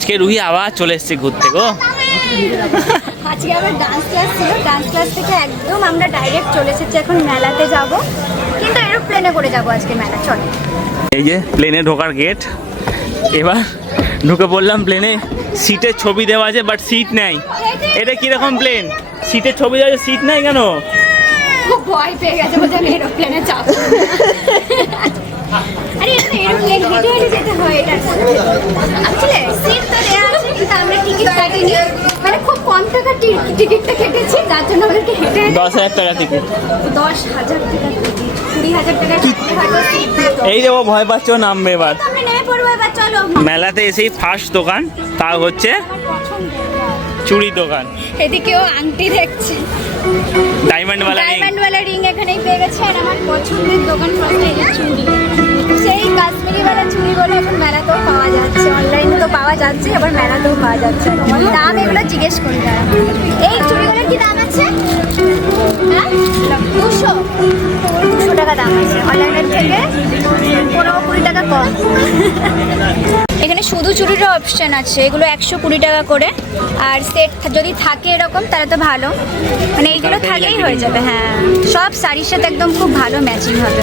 আজকে রুহি আবার চলে এসেছে ঘুরতে গো। আজকে আবার ডান্স ক্লাস ছিল, ডান্স ক্লাস থেকে একদম আমরা ডাইরেক্ট চলে এসেছি এখন মেলাতে যাব, কিন্তু এরোপ্লেনে করে যাব আজকে মেলা। চলো, এই যে প্লেনে ঢোকার গেট, এবার ঢুকে পড়লাম প্লেনে। সিটের ছবি দেওয়া আছে বাট সিট নেই। এটা কিরকম প্লেন, সিটের ছবি দেওয়া আছে সিট নেই কেন? খুব ভয় পেয়ে গেছে, বলছে আমি এরোপ্লেনে যাব। আরে এটা এরোপ্লেন হেঁটে হেঁটে যেতে হয়, এটা আসলে সিট তো দেওয়া আছে কিন্তু আমরা টিকিট কাটিনি, মানে খুব কম টাকা টিকিটটা কেটেছি, যার জন্য আমাদেরকে হেঁটে 10,000 টাকা টিকিট। 10,000 টাকা টিকিট, 20,000 টাকা হয়তো সিট দিত। এই যে ও ভয় পাচ্ছে, ও নামবে এবার। আমরা নেমে পড়বো এবার, চলো। মেলাতে এসেই ফার্স্ট দোকান তা হচ্ছে চুড়ি দোকান। এদিকেও আংটি দেখছে, ডায়মন্ড ডায়মন্ডওয়ালা রিং এখানেই পেয়ে গেছে। আর আমার পছন্দের দোকান ফার্স্ট এই যে চুড়ি, সেই কাশ্মীরিওয়ালা চুড়িগুলো এখন মেলাতেও পাওয়া যাচ্ছে, অনলাইনে তো পাওয়া যাচ্ছে, আবার মেলাতেও পাওয়া যাচ্ছে। দাম এগুলো জিজ্ঞেস করি তারা। এই চুড়িগুলোর কি দাম আছে? হ্যাঁ, 200 টাকা দাম আছে, অনলাইনের থেকে 15-20 টাকা কম। এখানে শুধু চুড়িরও অপশন আছে, এগুলো 120 টাকা করে। আর সেট যদি থাকে এরকম তাহলে তো ভালো, মানে এইগুলো থাকলেই হয়ে যাবে। হ্যাঁ, সব শাড়ির সাথে একদম খুব ভালো ম্যাচিং হবে।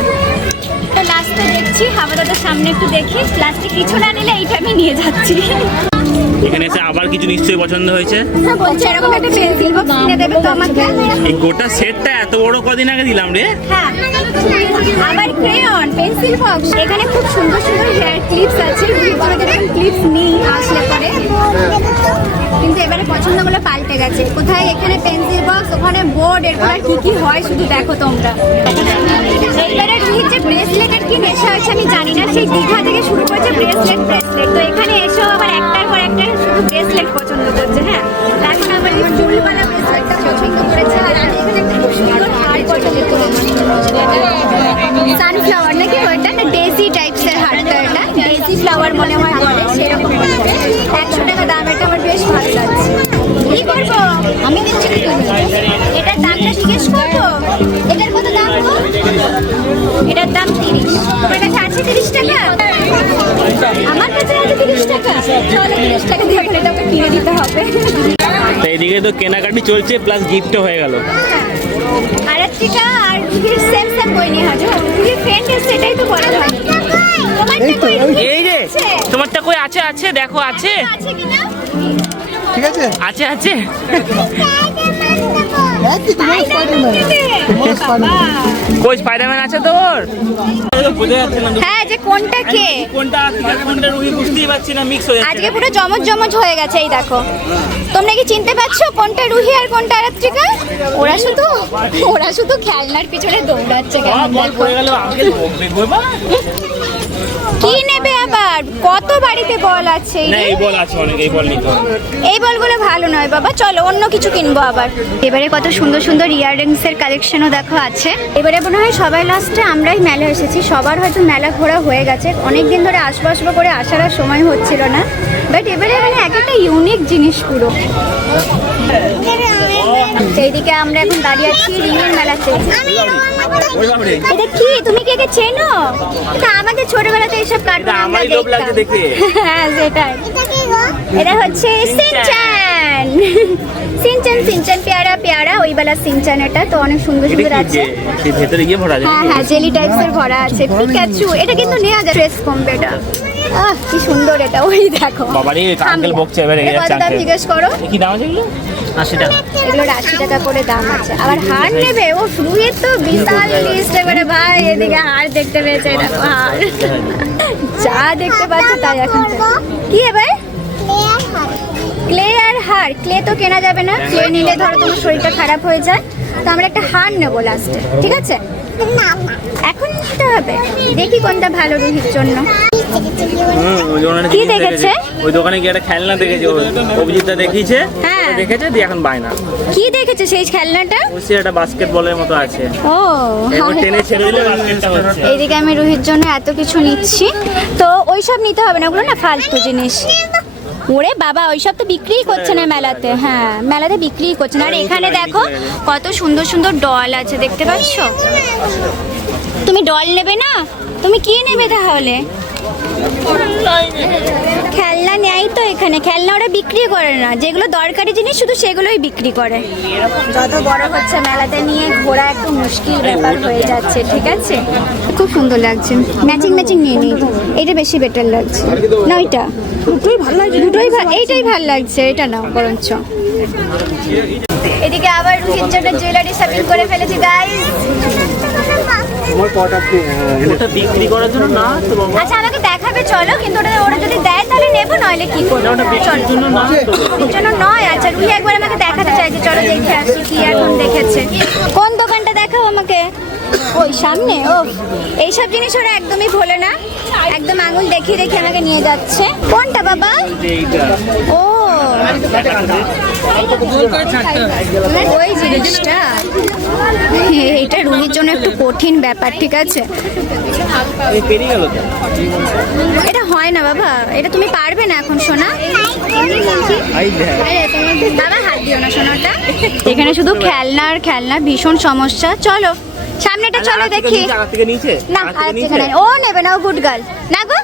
তো লাস্টে দেখছি হাওড়াদার সামনে একটু দেখি, লাস্টে কিছু না নিলে এইটা আমি নিয়ে যাচ্ছি। এখানে এসে আবার কিছু নিশ্চয়ই পছন্দ হয়েছে। বলছে এরকম একটা পেন্সিল বক্স কিনে দেবে তো আমাকে। এই গোটা সেটটা এত বড় কদিন আগে দিলাম রে। হ্যাঁ, আবার ক্রেয়ন, পেন্সিল বক্স। এখানে খুব সুন্দর সুন্দর হেয়ার ক্লিপস আছে, আমাদের এখন ক্লিপস নেই আসলে পরে, কিন্তু এবারে পছন্দগুলো পাল্টে গেছে। কোথায় এখানে পেন্সিল বক্স, ওখানে বোর্ড, এরপর আর কি কি হয় শুধু দেখো তোমরা। এইবারে রুহির যে ব্রেসলেটের কি নেশা হয়েছে আমি জানি না, সেই দীঘা থেকে শুরু করেছে ব্রেসলেট। তো এখানে এসেও আবার একটার পর একটা শুধু ব্রেসলেট পছন্দ করছে। হ্যাঁ, এখন আমার এই চুলওয়ালা ব্রেসলেটটা পছন্দ করেছে। আর আমি এখানে একটা খুব সুন্দর হার পছন্দ করেছি, সানফ্লাওয়ার নাকি ওইটা, না ডেজি টাইপসের হারটা, এটা ডেজি ফ্লাওয়ার মনে হয় বলে, সেরকম 100 টাকা দাম। এটা আমার বেশ ভালো লাগছে। কি করবো আমি নিচ্ছি, এটার দামটা জিজ্ঞেস করবো। এটার কত দাম গো? এটার দাম 30। তোমার কাছে আছে 30 টাকা? আমার কাছে আছে 30 টাকা। তাহলে 30 টাকা দিয়ে এখন এটা কিনে দিতে হবে। তো এদিকে তো কেনাকাটি চলছে, প্লাস গিফটও হয়ে গেল। আর একটা আর সেম সেম বই নিয়ে হাজো, ফ্রেন্ড এসে এটাই তো বলা হয়। এই যে তোমারটা কই আছে? আছে দেখো, আছে আছে কিনা? ঠিক আছে, আছে আছে। কই স্পাইডারম্যান আছে তোর? বুঝে যাচ্ছে না হ্যাঁ, যে কোনটা কে কোনটা কোনটা রুহি বুঝতেই পারছি না, মিক্স হয়ে যাচ্ছে। আজকে পুরো জমজ জমজ হয়ে গেছে। এই দেখো, তোমরা কি চিনতে পারছো কোনটা রুহি আর কোনটা আরাত্রিকা? ওরা শুধু খেলনার পিছনে দৌড়াচ্ছে। বল পড়ে গেল, আঙ্কেল বকবে গো বাবা। কি নেবে আবার? কত বাড়িতে বল আছে। না এই বল আছে অনেক, এই বল নিতে হবে। এই বলগুলো ভালো নয় বাবা, চলো অন্য কিছু কিনবো আবার। এবারে কত সুন্দর সুন্দর ইয়াররিংস এর কালেকশনও দেখো আছে। এবারে মনে হয় সবাই লাস্টে আমরাই মেলা এসেছি, সবার হয়তো মেলা ঘোরা হয়ে গেছে। অনেকদিন ধরে আসবো আসবো করে আসার আর সময় হচ্ছিল না, বাট এবারে মানে এক একটা ইউনিক জিনিস পুরো। এইদিকে আমরা এখন দাঁড়িয়ে আছি রিংয়ের মেলাতে। এটা কি, তুমি কে কে চেনো? এটা আমাদের ছোটবেলাতে এইসব কার্টুন আমরা দেখতাম। হ্যাঁ সেটাই। এটা হচ্ছে সিনচান। সিনচান পেয়ারা পেয়ারা, ওই বেলা সিনচান। এটা তো অনেক সুন্দর সুন্দর আছে। ভেতরে গিয়ে ভরা যায়। হ্যাঁ হ্যাঁ, জেলি টাইপসের ভরা আছে। পিকাচু, এটা কিন্তু নেওয়া যায়। ড্রেস কমবে এটা। কি সুন্দর এটা, ওই দেখো। বাবারে আঙ্কেল বকছে, এবারে রেগে যাচ্ছে। কত দাম জিজ্ঞেস করো? কি দাম আছে এগুলো? 80 টাকা। এগুলোর 80 টাকা করে দাম আছে। আবার হার নেবে? ও রুহির তো বিশাল লিস্ট এবারে ভাই। এদিকে হার দেখতে পেয়েছে, দেখো হার। যা দেখতে পাচ্ছে তাই এখন। কি এবার? ক্লে আর হার। ক্লে তো কেনা যাবে না, ক্লে নিলে ধরো তোমার শরীরটা খারাপ হয়ে যায়। তো আমরা একটা হার নেবো লাস্টে, ঠিক আছে? এখন নিতে হবে, দেখি কোনটা ভালো রুহির জন্য। কি দেখেছে? ওই দোকানে গিয়ে একটা খেলনা দেখেছে, অভিজিৎটা দেখিয়েছে। হ্যাঁ দেখেছে, দিয়ে এখন বায়না। কি দেখেছে সেই খেলনাটা? ওই একটা বাস্কেটবলের মতো আছে। ও টেনে ছেড়ে দিলে বাস্কেটটা হচ্ছে। এইদিকে আমি রুহির জন্য এত কিছু নিচ্ছি, তো ওইসব নিতে হবে না, ওগুলো না ফালতু জিনিস। ওরে বাবা, ওইসব তো বিক্রিই করছে না মেলাতে। হ্যাঁ, মেলাতে বিক্রিই করছে না। আর এখানে দেখো কত সুন্দর সুন্দর ডল আছে, দেখতে পাচ্ছ? তুমি ডল নেবে না? তুমি কি নেবে তাহলে? খেলনা নেই তো এখানে, মানে খেলনা ওরা বিক্রি করে না, যেগুলো দরকারি জিনিস শুধু সেগুলোই বিক্রি করে। যত বড় হচ্ছে মেলাতে নিয়ে ঘোরা একটু মুশকিল ব্যাপার হয়ে যাচ্ছে, ঠিক আছে। খুব সুন্দর লাগছে, ম্যাচিং ম্যাচিং নিয়ে নিই, এটা বেশি বেটার লাগছে না ওইটা? দুটোই ভালো লাগছে, এইটাই ভালো লাগছে, এটা নাও বরঞ্চ। এদিকে আবার রুহির জন্য জুয়েলারি শপিং করে ফেলেছি গাইস। ওটা বিক্রি করার জন্য না তো বাবা। আচ্ছা আমাকে দেখাবে চলো, কিন্তু ওরা যদি দেয় তাহলে নেবো, নইলে কি করবো? চলো জন্য না তো। এর জন্য নয়। আচ্ছা রুহি একবার আমাকে দেখাতে চাইছে, চলো দেখে আসি কি এখন দেখেছে। কোন দোকানটা দেখাও আমাকে? ওই সামনে? ও এইসব জিনিস ওরা একদমই ভোলে না, একদম আঙুল দেখিয়ে রেখে আমাকে নিয়ে যাচ্ছে। কোনটা বাবা? এইটা ও ওই জিনিসটা, এটা রুহির জন্য একটু কঠিন ব্যাপার, ঠিক আছে। এই পেরিয়ে গেল তো। এটা হয় না বাবা, এটা তুমি পারবে না এখন সোনা। আই দেখ বাবা হাত দিও না সোনাটা। এখানে শুধু খেলনা আর খেলনা, ভীষণ সমস্যা। চলো সামনেটা চলো দেখি। আগা থেকে নিচে না আর এখানে ও নেবে না, ও গুড গার্ল না গো।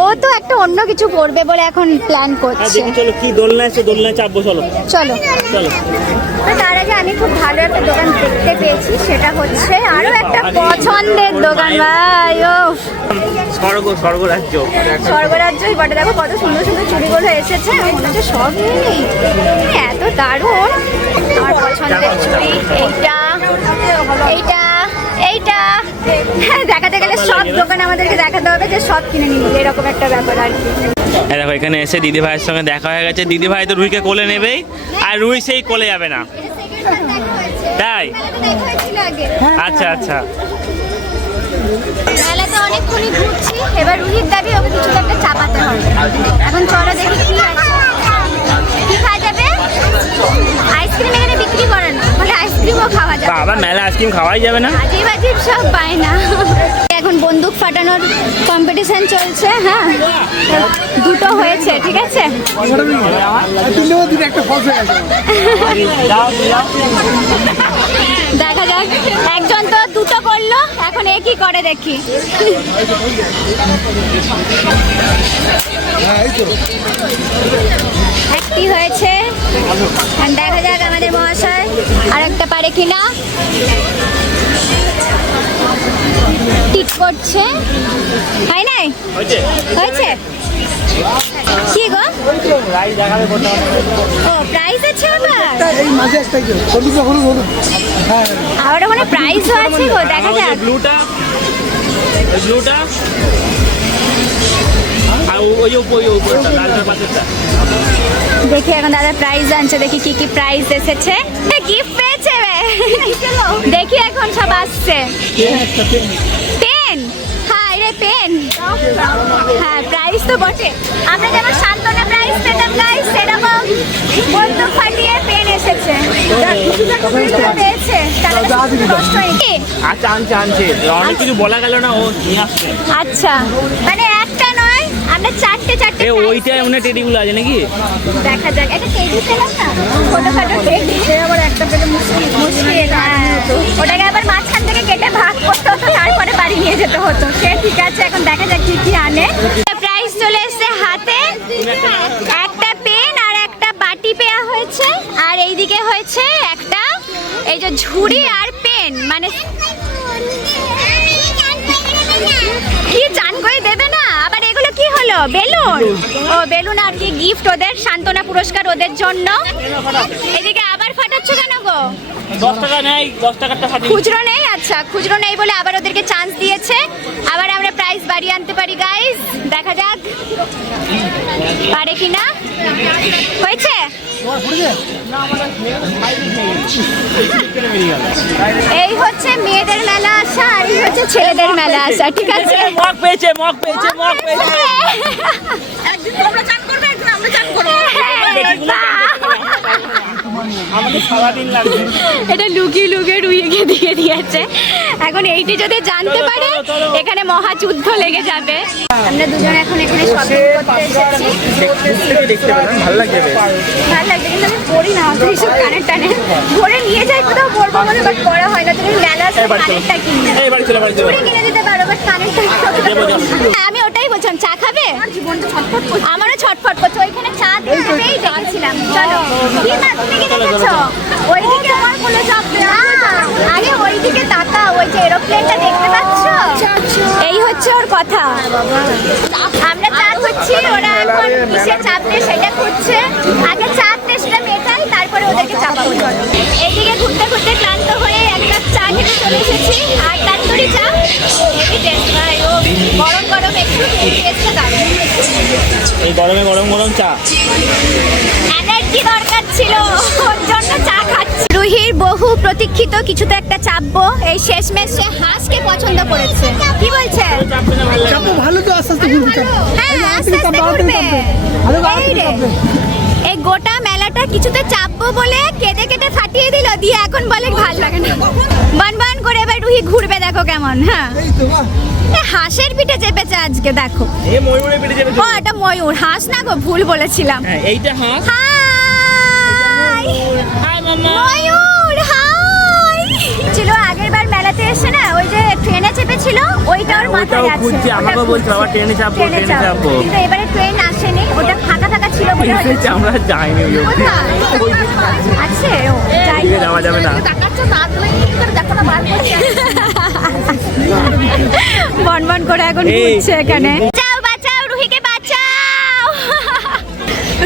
ও তো একটা অন্য কিছু করবে বলে এখন প্ল্যান করছে। দেখি চলো কি দোলনা আছে, দোলনায় চাপবো চলো। চলো চলো তো তার আগে আমি খুব ভালো একটা দোকান দেখতে পেয়েছি, সেটা হচ্ছে আরো একটা পছন্দের দোকান ভাই। ও স্বর্গরাজ্য স্বর্গরাজ্যই বটে, দেখো কত সুন্দর সুন্দর চুড়িগুলো এসেছে, আমার মনে হচ্ছে সব নিয়ে নিই, এত দারুণ। আমার পছন্দের চুড়ি এইটা, এইটা, এইটা। হ্যাঁ দেখাতে গেলে সব দোকান আমাদেরকে দেখাতে হবে যে সব কিনে নিই, এরকম একটা ব্যাপার আর কি। দেখো এখানে এসে দিদি ভাইয়ের সঙ্গে দেখা হয়ে গেছে। দিদি ভাই তো রুহিকে কোলে নেবেই, আর রুহি সেই কোলে যাবে না। তাই? আচ্ছা আচ্ছা। মেলাতে অনেকক্ষণই ঘুরছি, এবার রুহির দাবি ওকে কিছু একটা চাপাতে হবে। এখন চলো দেখি কি আছে, কি খাওয়া যাবে। আইসক্রিম এখানে বিক্রি করে না, মানে আইসক্রিমও খাওয়া যাবে। বাবা মেলা আইসক্রিম খাওয়াই যাবে না? আজিব আজিব সব পায় না। এখন বন্দুক ফাটানোর কম্পিটিশন চলছে। হ্যাঁ দুটো হয়েছে, ঠিক আছে। দেখা যাক, একজন তো দুটো করলো, এখন এ কি করে দেখি। একটি হয়েছে, দেখা যাক আমাদের মহাশয় আর একটা পারে কিনা। টিক করছে, হয় নাই? হয়েছে কি গো? ও প্রাইজ আছে আবার, আবার ওখানে প্রাইজও আছে গো, দেখা যাক। ব্লুটা ব্লুটা আর ওই উপরটা লালটার পাশেরটা। দেখি এখন দাদা প্রাইজ আনছে, দেখি কি কি প্রাইজ এসেছে। গিফট পেয়েছে দেখি, এখন সব আসছে। পেন, হ্যাঁ রে পেন, হ্যাঁ প্রাইজ তো বটে। আমরা যেমন শান্তনা প্রাইজ পেতাম গাইস, সেরকম বন্দুক ফাটিয়ে পেন এসেছে। পেয়েছে কষ্ট হয়নি। আচ্ছা আনছে অনেক কিছু বলা গেল না, ও নিয়ে আসছে। আচ্ছা মানে একটা নয়, আমরা চারটে চারটে। ওইটাই মনে টেডিগুলো আছে নাকি? দেখা যাক, একটা টেডি পেলাম না, ছোটখাটো টেডি, আবার একটা পেলে মুশকিল। হ্যাঁ ওটাকে আবার মাঝখান থেকে কেটে ভাগ করতে হতো, তারপরে বাড়ি নিয়ে যেতে হতো। সে ঠিক আছে, এখন দেখা যাক কি কি আনে। প্রাইস চলে এসছে হাতে, একটা পেন আর একটা বাটি পেয়া হয়েছে, আর এইদিকে হয়েছে একটা এই যে ঝুড়ি আর পেন। মানে কি চান করে দেবে না আবার, এগুলো কি হলো? বেলুন। ও বেলুন আর কি গিফট ওদের, সান্ত্বনা পুরস্কার ওদের জন্য। এদিকে আবার ফাটাচ্ছ কেন গো? 10 টাকা নেই, 10 টাকাটা ফাটিয়ে। খুচরো নেই? আচ্ছা খুচরো নেই বলে আবার ওদেরকে চান্স দিয়েছে, আবার আমরা প্রাইস বাড়িয়ে আনতে পারি গাইস। দেখা যাক পারে কিনা। হয়েছে? এই হচ্ছে মেয়েদের মেলা আসা, আর এই হচ্ছে ছেলেদের মেলা আসা, ঠিক আছে। মগ পেয়েছে, মগ পেয়েছে, মগ পেয়েছে। একদিন তোমরা চান করবে, একদিন আমরা চান করব। আমাদের সারাদিন লাগবে। এটা লুকিয়ে লুকিয়ে রুইকে দিয়ে দিয়েছে। এখন এইটি যদি জানতে পারে এখানে মহাযুদ্ধ লেগে যাবে। আমরা দুজন এখন এখানে শপিং করতে এসেছি। দেখতে পারেন, ভালো লাগবে। ভালো লাগবে, কিন্তু আমি পড়ি না অত এইসব কানের টানে, ভরে নিয়ে যাই কোথাও পরবো বলে, বাট পরা হয় না। তুমি মেলা কানেরটা কিনে, চুড়ি কিনে দিতে পারো, বাট কানেরটা। আমি ওটাই বলছিলাম, চা খাবে? আমারও ছটফট করছে, দেখলাম। চলো কি মা তুমি কি দেখেছো? ওইদিকে আমার কোলে চাপবে না, আগে ওইদিকে তাকা, ওই যে এরোপ্লেনটা দেখতে পাচ্ছ, এই হচ্ছে ওর কথা। আমরা চা করছি, ওরা এখন কিসে চাপবে সেটা করছে। আগে চা টেস্টটা মেটাই, তারপরে ওদেরকে চাপাবো। এইদিকে ঘুরতে ঘুরতে ক্লান্ত হয়ে এক কাপ চা খেতে চলে এসেছি, আর তান্দুরি চা হেভি টেস্ট ভাই, ও গরম গরম একটু টেস্টটা দারুণ। এই গরমে গরম গরম চা, এনার্জি দরকার ছিল, ওর জন্য চা খাচ্ছি। রুহির বহু প্রতীক্ষিত কিছুতে একটা চাপবো, এই শেষমেশ সে হাঁসকে পছন্দ করেছে। কি বলছে? চাপো ভালো তো, আস্তে আস্তে ঘুরবে চাপো। হ্যাঁ আস্তে আস্তে ঘুরবে। এই রে, এই গোটা মেলাটা কিছুতে চাপবো বলে কেটে কেটে ফাটিয়ে দিল, দিয়ে এখন বলে ভালো লাগে না। বান বান করে এবার রুহি ঘুরবে, দেখো কেমন। হ্যাঁ এই তো বাহ। এ হাঁসের পিঠে চেপেছে আজকে, দেখো। এই ময়ূরের পিঠে যাবে। ও এটা ময়ূর, হাঁস না গো, ভুল বলেছিলাম। হ্যাঁ এইটা হাঁস। হাই হাই মাম্মা। ময়ূর হাই ছিল আগের বার মেলাতে এসে না, ওই যে ট্রেনে চেপেছিল, ওইটা ওর মাথায় ওটাও আছে। খুঁজছে, আমাকেও বলছে বাবা ট্রেনে চাপবো, ট্রেনে চাপবো। কিন্তু এবারে ট্রেন আসেনি, ওটা ফাঁকা ফাঁকা ছিল বলে হয়তো। আমরা যাইনি ওই অবধি। কোথায় আছে? ও যাই ওইদিকে যাওয়া যাবে না। বন বন করে এখন এই, ঘুরছে এখানে। এই, বাঁচাও বাঁচাও রুহিকে বাঁচাও।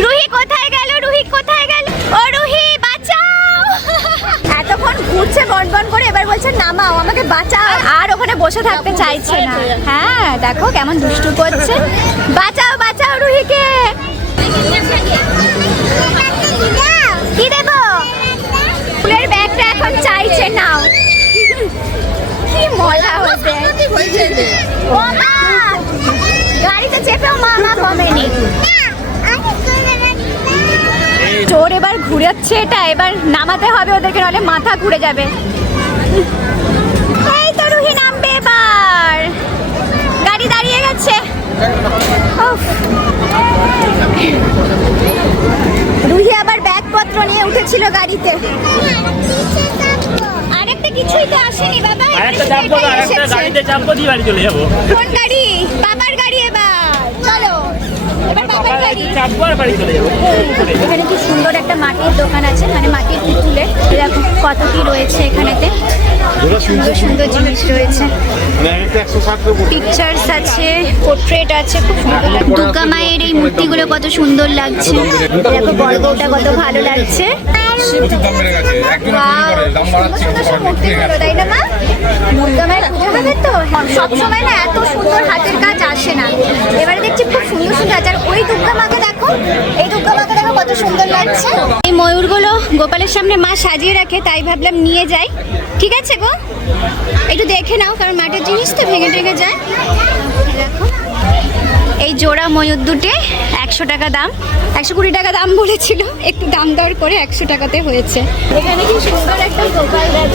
রুহি কোথায় গেল? রুহি কোথায় গেল? ও রুহি বাঁচাও। এতক্ষণ ঘুরছে বন বন করে, এবার বলছে নামাও আমাকে বাঁচাও, আর ওখানে বসে থাকতে চাইছে না। হ্যাঁ দেখো কেমন দুষ্টু করছে। বাঁচাও বাঁচাও রুহিকে। কি দেবো? ফুলের ব্যাগটা এখন চাইছে, নাও। কি মজা হচ্ছে। ও মা, গাড়িতে চেপেও মা মা কমেনি। চোর এবার ঘুরাচ্ছে এটা, এবার নামাতে হবে ওদেরকে, নাহলে মাথা ঘুরে যাবে। এই তো রুহি নামবে এবার, গাড়ি দাঁড়িয়ে গেছে। উফ। রুহি আবার ব্যাগপত্র নিয়ে উঠেছিল গাড়িতে। আরেকটা কিছুই তো আসেনি বাবা, আরেকটা চাপবো, আরেকটা গাড়িতে চাপবো, দিয়ে বাড়ি চলে যাবো। কোন গাড়ি? বাবার গাড়ি। এবার চলো, এবার বাবার গাড়ি। চাপবো আর বাড়ি চলে যাবো। এখানে কি সুন্দর একটা মাটির দোকান আছে, মানে মাটির পুতুলের। দেখো কত কি রয়েছে এখানেতে, সুন্দর সুন্দর জিনিস রয়েছে। পিকচার্স আছে, পোর্ট্রেট আছে, খুব সুন্দর লাগছে। দুর্গা মায়ের এই মূর্তিগুলো কত সুন্দর লাগছে। দেখো বর্গটা কত ভালো লাগছে। মূর্তিগুলো তাই না মা? দুর্গা মায়ের পুজো হবে তো, সবসময় না এত সুন্দর হাতের কাজ আসে না, এবারে দেখছি খুব সুন্দর সুন্দর আছে। আর ওই দুর্গা মাকে দেখো, এই দুর্গা মাকে দেখো কত সুন্দর লাগছে। এই ময়ূরগুলো গোপালের সামনে মা সাজিয়ে রাখে, তাই ভাবলাম নিয়ে যাই। ঠিক আছে গো, একটু দেখে নাও, কারণ মাটির জিনিস তো ভেঙে টেঙে যায়। দেখো এই জোড়া ময়ূর দুটে 100 টাকা দাম, 120 টাকা দাম বলেছিল, একটু দাম দর করে 100 টাকাতে হয়েছে। এখানে কি সুন্দর একটা গোপাল গাছ,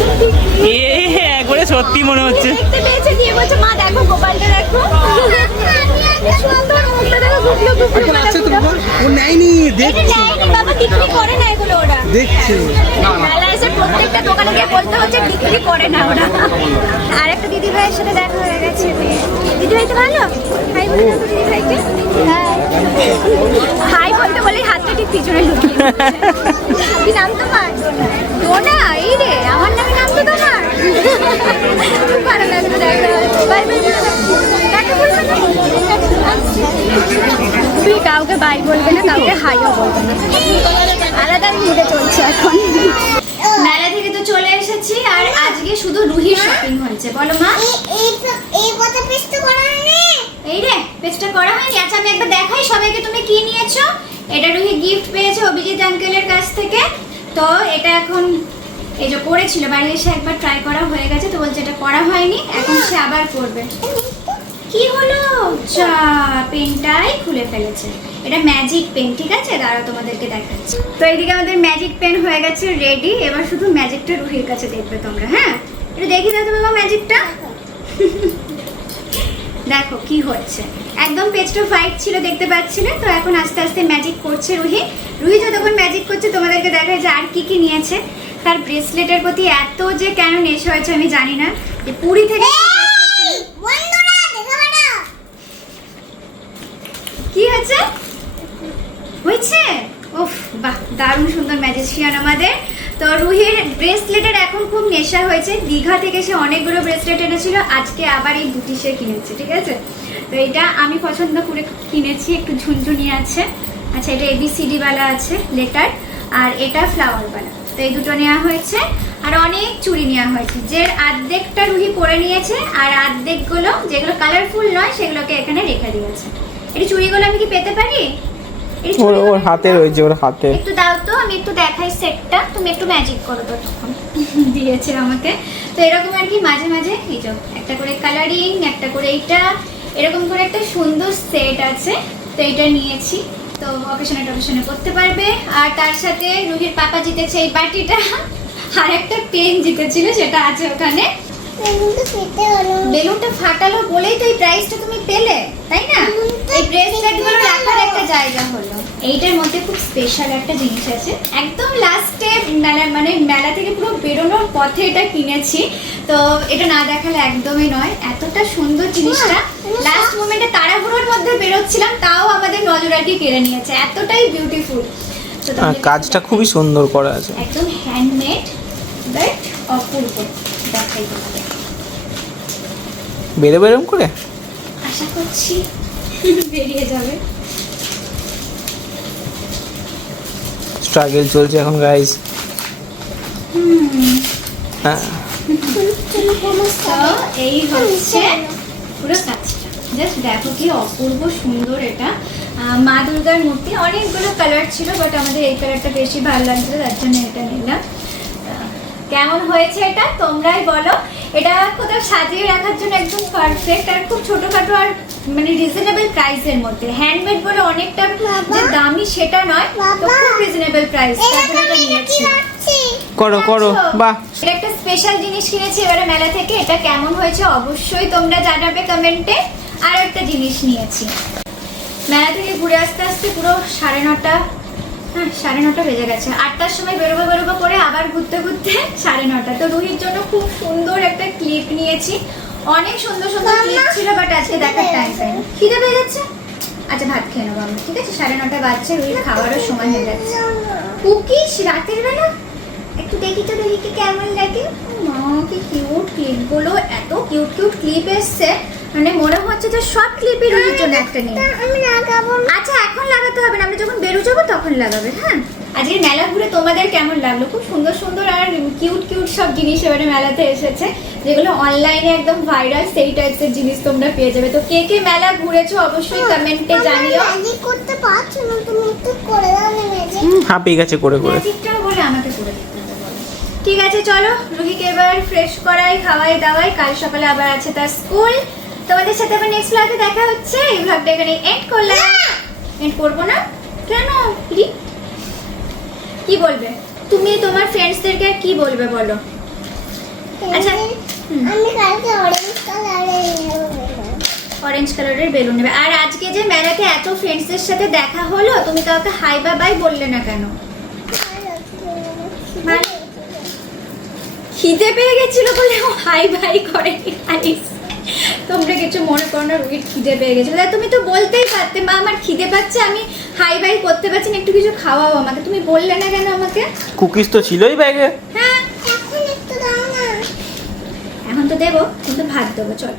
একবারে সত্যি মনে হচ্ছে। দেখতে পেয়েছে, দিয়ে বলছে মা দেখো গোপালটা দেখো। সুন্দর মুখটা দেখো, গুবলু গুবলু এখন মাথা আছে তো গুলো। বাবা, ও নেয়নি, এটা দেখছি নেয়নি বাবা, বিক্রি করে না এগুলো ওরা। দেখছি। মেলায় এসে প্রত্যেকটা দোকানে গিয়ে বলতে হচ্ছে বিক্রি করে না ওরা। আর একটা দিদি ভাইয়ের সাথে দেখা হয়ে গেছে। দিদি ভাই তো ভালো, হাই বলে দাও দিদি ভাইকে। হাই বলতে বলেই হাতটা ঠিক পিছনে লুকিয়ে দিয়েছে। কি নাম তোমার? ডোনা। এই রে, আমার নামে নাম তো তোমার। খুব ভালো লাগলো দেখা। Bye bye. দেখা বলবে না? তুই কাউকে বাই বলবে না, কাউকে হাইও বলবে না, আলাদা মুডে চলছে এখন। মেলা থেকে তো চলে এসেছি, আর আজকে শুধু রুহির শপিং হয়েছে। বলো মা। এই কথা পেস্ট করা হয়নি। এই রে, পেজটা করা হয়নি। আচ্ছা আমি একবার দেখাই সবাইকে তুমি কি নিয়েছো। এটা রুহি গিফট পেয়েছে অভিজিৎ আঙ্কেলের কাছ থেকে। তো এটা এখন এই যে পড়েছিল, বাড়ি এসে একবার ট্রাই করা হয়ে গেছে, তো বলছে এটা করা হয়নি, এখন সে আবার করবে। কি হলো? যা, পেনটাই খুলে ফেলেছে। এটা ম্যাজিক পেন, ঠিক আছে, দাঁড়াও তোমাদেরকে দেখাচ্ছি। তো এইদিকে আমাদের ম্যাজিক পেন হয়ে গেছে রেডি, এবার শুধু ম্যাজিকটা রুহির কাছে দেখবে তোমরা। হ্যাঁ এটা দেখি দাও তো বাবা ম্যাজিকটা। দেখো কি হচ্ছে, একদম পেজটা হোয়াইট ছিল দেখতে পাচ্ছিলে, তো এখন আস্তে আস্তে ম্যাজিক করছে রুহি। রুহি যতক্ষণ ম্যাজিক করছে তোমাদেরকে দেখায় যে আর কি কি নিয়েছে। তার ব্রেসলেটের প্রতি এত যে কেন নেশা হয়েছে আমি জানি না, যে পুরী থেকে। বন্ধুরা দেখো না। কি হয়েছে? হয়েছে উফ বাহ, দারুণ সুন্দর ম্যাজিশিয়ান আমাদের। তো রুহির ব্রেসলেটের এখন খুব নেশা হয়েছে। দীঘা থেকে সে অনেকগুলো ব্রেসলেট এনেছিল, আজকে আবার এই দুটি সে কিনেছে, ঠিক আছে। তো এটা আমি পছন্দ করে কিনেছি, একটু ঝুনঝুনি আছে। আচ্ছা, এটা ABCD বালা আছে লেটার, আর এটা ফ্লাওয়ার বালা। তো এই দুটো নেওয়া হয়েছে, আর অনেক চুড়ি নেওয়া হয়েছে, যে অর্ধেকটা রুহি পরে নিয়েছে, আর অর্ধেকগুলো যেগুলো কালারফুল নয় সেগুলোকে এখানে রেখে দিয়েছে। এই চুড়িগুলো আমি কি পেতে পারি? এই ওর চুড়িগুলো ওর হাতে রয়েছে, ওর হাতে। একটু দাও তো, আমি একটু দেখাই সেটটা, তুমি একটু ম্যাজিক করো তো। তখন দিয়েছে আমাকে। তো এরকম আর কি মাঝে মাঝে এই যে একটা করে কালারিং, একটা করে এইটা, এরকম করে একটা সুন্দর সেট আছে। তো এটা নিয়েছি, তো অকেশনে করতে পারবে। আর তার সাথে রুহির পাপা জিতেছে এই বাটিটা, আর একটা পেন জিতেছিল, সেটা আছে ওখানে। বেলুনটা ফেটে হলো। বেলুনটা ফাটালো বলেই তো এই প্রাইসটা তুমি পেলে, তাই না? এই ব্রেসলেটগুলো রাখার একটা জায়গা হলো। এইটার মধ্যে খুব স্পেশাল একটা জিনিস আছে, একদম লাস্টে মেলা থেকে পুরো বেরোনোর পথে এটা কিনেছি। তো এটা না দেখালে একদমই নয়, এতটা সুন্দর জিনিসটা। লাস্ট মোমেন্টে তাড়াহুড়োর মধ্যে বেরোচ্ছিলাম, তাও আমাদের নজরাটি কেড়ে নিয়েছে, এতটাই বিউটিফুল। তো তোমাদের কাজটা খুবই সুন্দর করা আছে, একদম হ্যান্ডমেড, বাট অপূর্ব। দেখাই তোমাদের, বেরোবে এরকম করে। আশা করছি বেরিয়ে যাবে। স্ট্রাগল চলছে এখন গাইস। হ্যাঁ, তো এই হচ্ছে পুরো কাজটা, জাস্ট দেখো কি অপূর্ব সুন্দর এটা। মা দুর্গার মূর্তি, অনেকগুলো কালার ছিল, বাট আমাদের এই কালারটা বেশি ভালো লাগছিল, তার জন্য এটা নিলাম। কেমন হয়েছে এটা তোমরাই বলো। এটা কোথাও সাজিয়ে রাখার জন্য একদম পারফেক্ট, আর খুব ছোটখাটো, আর মানে রিজনেবল প্রাইসের মধ্যে। হ্যান্ডমেড বলে অনেকটা যে দামি সেটা নয়, তো খুব রিজনেবল প্রাইস, তার জন্য এটা নিয়েছি। করো করো, বাহ। এটা একটা স্পেশাল জিনিস কিনেছি এবারে মেলা থেকে, এটা কেমন হয়েছে অবশ্যই তোমরা জানাবে কমেন্টে। আর একটা জিনিস নিয়েছি, মেলা থেকে ঘুরে আসতে আসতে পুরো 9:30, হ্যাঁ 9:30 বেজে গেছে। 8টার সময় বেরোবো করে আবার ঘুরতে 9:30। তো রুহির জন্য খুব সুন্দর একটা ক্লিপ নিয়েছি, অনেক সুন্দর সুন্দর ক্লিপ ছিল, বাট আজকে দেখার টাইম পাইনি। খিদে পেয়ে যাচ্ছে, আচ্ছা ভাত খেয়ে নেবো আমরা, ঠিক আছে? 9:30 বাজছে, রুহির খাওয়ারও সময় হয়ে যাচ্ছে। কুকিস রাতের বেলা একটু দেখি তো, দেখি কি কেমন লাগে। মা কি কিউট ক্লিপগুলো, এত কিউট ক্লিপ এসছে, মানে মনে হচ্ছে যে সব ক্লিপই রুহির জন্য একটা নিয়ে। আমি লাগাবো না। আচ্ছা এখন লাগাতে হবে না, আমরা যখন বেরো যাবো তখন লাগাবে, হ্যাঁ? আজকে মেলা ঘুরে তোমাদের কেমন লাগলো? খুব সুন্দর সুন্দর আর কিউট সব জিনিস এবারে মেলাতে এসেছে, যেগুলো অনলাইনে একদম ভাইরাল, সেই টাইপসের জিনিস তোমরা পেয়ে যাবে। তো কে কে মেলা ঘুরেছো অবশ্যই কমেন্টে জানিও। ম্যাজিক করতে পারছো না তুমি, একটু করে দাও না ম্যাজিক। হাঁপিয়ে গেছে করে করে। ম্যাজিকটাও বলে আমাকে করে দিতে হবে, বলো। ঠিক আছে চলো, রুহিকে এবার ফ্রেশ করাই, খাওয়াই দাওয়াই, কাল সকালে আবার আছে তার স্কুল। তোমাদের সাথে আবার নেক্সট ব্লগে দেখা হচ্ছে। এই ব্লগটা এখানে এন্ড করলাম। এন্ড করবো না কেন? কি বলবে তুমি তোমার ফ্রেন্ডসদেরকে, আর কি বলবে বলো? আচ্ছা, আমি কালকে অরেঞ্জ কালারের অরেঞ্জ কালারের বেলুন বেলুন নেবে। আর আজকে যে মেলাতে এত ফ্রেন্ডসদের সাথে দেখা হলো, তুমি কাউকে হাই বা বাই বললে না কেন? খিদে পেয়ে গেছিল বলে ও হাই বাই করেনি। তোমরা কিছু মনে করো না, রুহির খিদে পেয়ে গেছিল। তুমি তো বলতেই পারতে, মা আমার খিদে পাচ্ছে, আমি হাই বাই করতে পারছি না, একটু কিছু খাওয়াও আমাকে। তুমি বললে না কেন আমাকে? কুকিজ তো ছিলই ব্যাগে। হ্যাঁ এখন একটু দাও না। এখন তো দেবো, কিন্তু ভাত দেবো, চল।